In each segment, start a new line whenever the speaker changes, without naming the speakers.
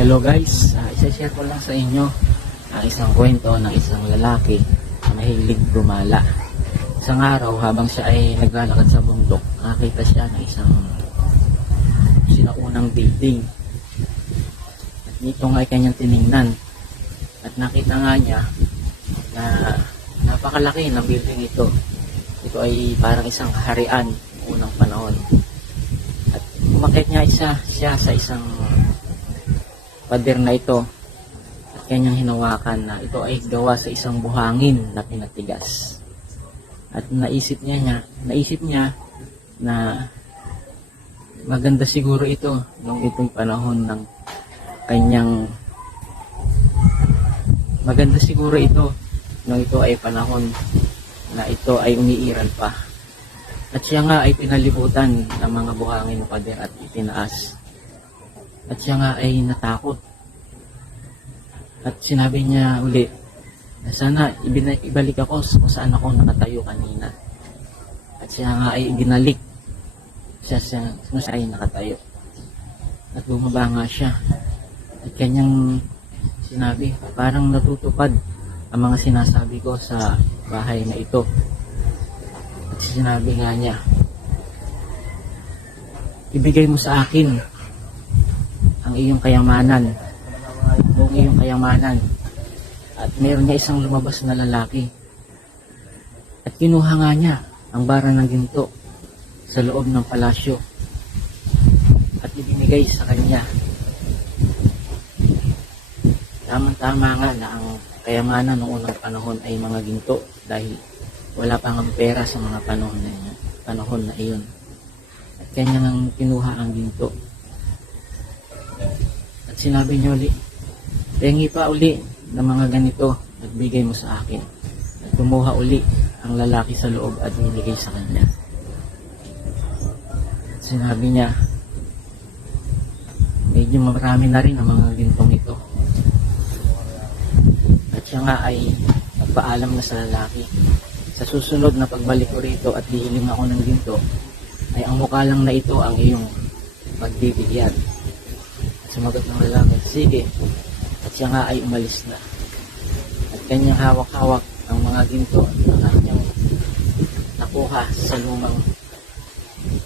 Hello guys, uh, isa-share ko lang sa inyo ang isang kwento ng isang lalaki na mahilig gumala. Isang araw habang siya ay naglalakad sa bundok, nakita siya ng isang sinaunang building. At nito nga ay kanyang tiningnan. At nakita nga niya na napakalaki ng building ito. Ito ay parang isang harian unang panahon. At umakit niya isa siya sa isang pader na ito at kanyang hinawakan na ito ay gawa sa isang buhangin na pinatigas. At naisip niya niya, naisip niya na maganda siguro ito nung itong panahon ng kanyang maganda siguro ito nung ito ay panahon na ito ay umiiral pa. At siya nga ay pinalibutan ng mga buhangin ng pader at itinaas. At siya nga ay natakot. At sinabi niya uli, na sana ibalik ako sa kung saan ako nakatayo kanina. At siya nga ay ibinalik siya sa kung saan ay nakatayo. At bumaba nga siya. At kanyang sinabi, parang natutupad ang mga sinasabi ko sa bahay na ito. At sinabi nga niya, ibigay mo sa akin ang iyong kayamanan. Buong iyong kayamanan. At meron niya isang lumabas na lalaki. At kinuha nga niya ang bara ng ginto sa loob ng palasyo. At ibinigay sa kanya. Tamang-tama nga na ang kayamanan noong unang panahon ay mga ginto dahil wala pang ang pera sa mga panahon na yun, panahon na iyon. At kanya nang kinuha ang ginto sinabi niya uli, Pengi pa uli ng mga ganito, nagbigay mo sa akin. At kumuha uli ang lalaki sa loob at binigay sa kanya. At sinabi niya, medyo marami na rin ang mga gintong ito. At siya nga ay nagpaalam na sa lalaki. Sa susunod na pagbalik ko rito at hihiling ako ng ginto, ay ang mukha lang na ito ang iyong pagbibigyan. Sumagot ng lalaki, sige. At siya nga ay umalis na. At kanyang hawak-hawak ang mga ginto na kanyang nakuha sa lumang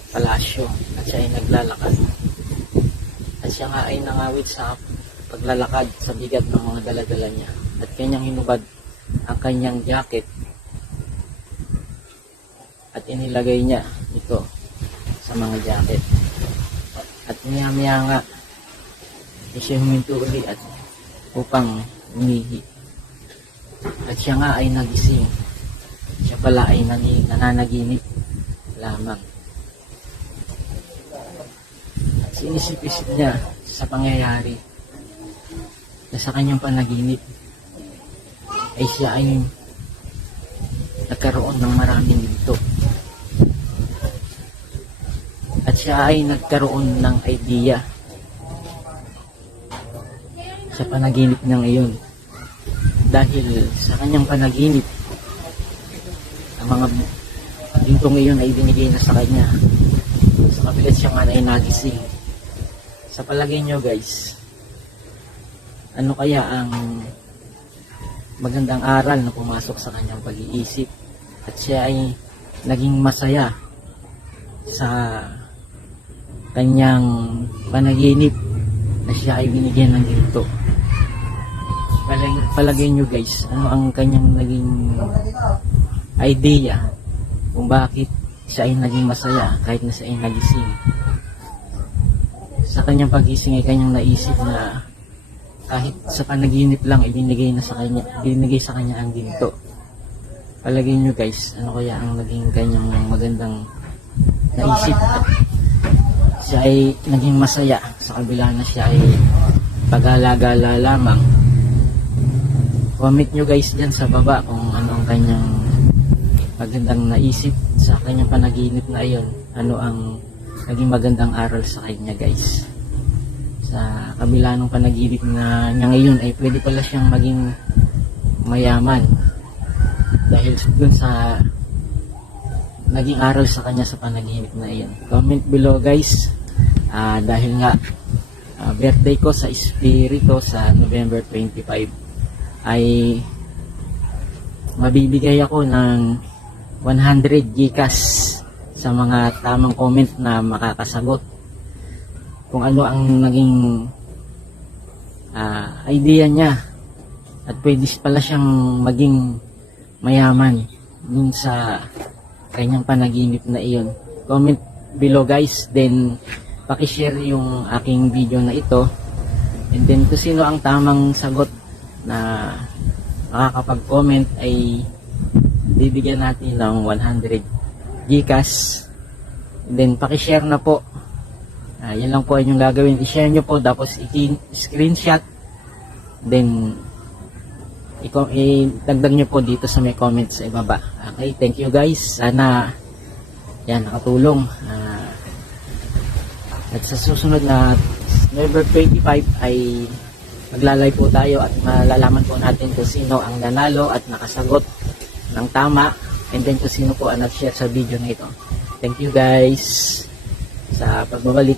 palasyo. At siya ay naglalakad. At siya nga ay nangawit sa paglalakad sa bigat ng mga daladala niya. At kanyang hinubad ang kanyang jacket at inilagay niya ito sa mga jacket. At niya-miya nga siya huminto uli at upang umihi. At siya nga ay nagising. Siya pala ay nananaginip lamang. At sinisip-isip niya sa pangyayari na sa kanyang panaginip ay siya ay nagkaroon ng maraming ginto. At siya ay nagkaroon ng idea sa panaginip niya ngayon. Dahil sa kanyang panaginip, ang mga ginto ngayon ay binigay na sa kanya. Sa kabilat siya man ay nagising. Sa palagay nyo guys, ano kaya ang magandang aral na pumasok sa kanyang pag-iisip at siya ay naging masaya sa kanyang panaginip na siya ay binigyan ng ginto. Palagay, nyo guys, ano ang kanyang naging idea kung bakit siya ay naging masaya kahit na siya ay nagising. Sa kanyang pagising ay kanyang naisip na kahit sa panaginip lang ibinigay na sa kanya, ibinigay sa kanya ang ginto. Palagay nyo guys, ano kaya ang naging kanyang magandang naisip siya ay naging masaya sa kabila na siya ay pagala-gala lamang. Comment nyo guys dyan sa baba kung ano ang kanyang magandang naisip sa kanyang panaginip na iyon. Ano ang naging magandang aral sa kanya guys. Sa kabila ng panaginip na niya ngayon ay pwede pala siyang maging mayaman. Dahil dun sa naging aral sa kanya sa panaginip na iyon. Comment below guys. Ah, dahil nga ah, birthday ko sa Espiritu sa November 25 ay mabibigay ako ng 100 gikas sa mga tamang comment na makakasagot. Kung ano ang naging ah, idea niya. At pwede pala siyang maging mayaman dun sa kanyang panaginip na iyon. Comment below guys, then pakishare yung aking video na ito. And then kung sino ang tamang sagot na makakapag-comment ay bibigyan natin ng 100 Gcash and then pakishare na po Ah, yan lang po inyong gagawin. I-share nyo po, tapos i-screenshot. Then, i-dagdag nyo po dito sa may comments sa ibaba. Okay, thank you guys. Sana, yan, nakatulong. Ah, at sa susunod na November 25 ay maglalay po tayo at malalaman po natin kung sino ang nanalo at nakasagot ng tama and then kung sino po ang nag-share sa video na ito. Thank you guys sa pagbabalik.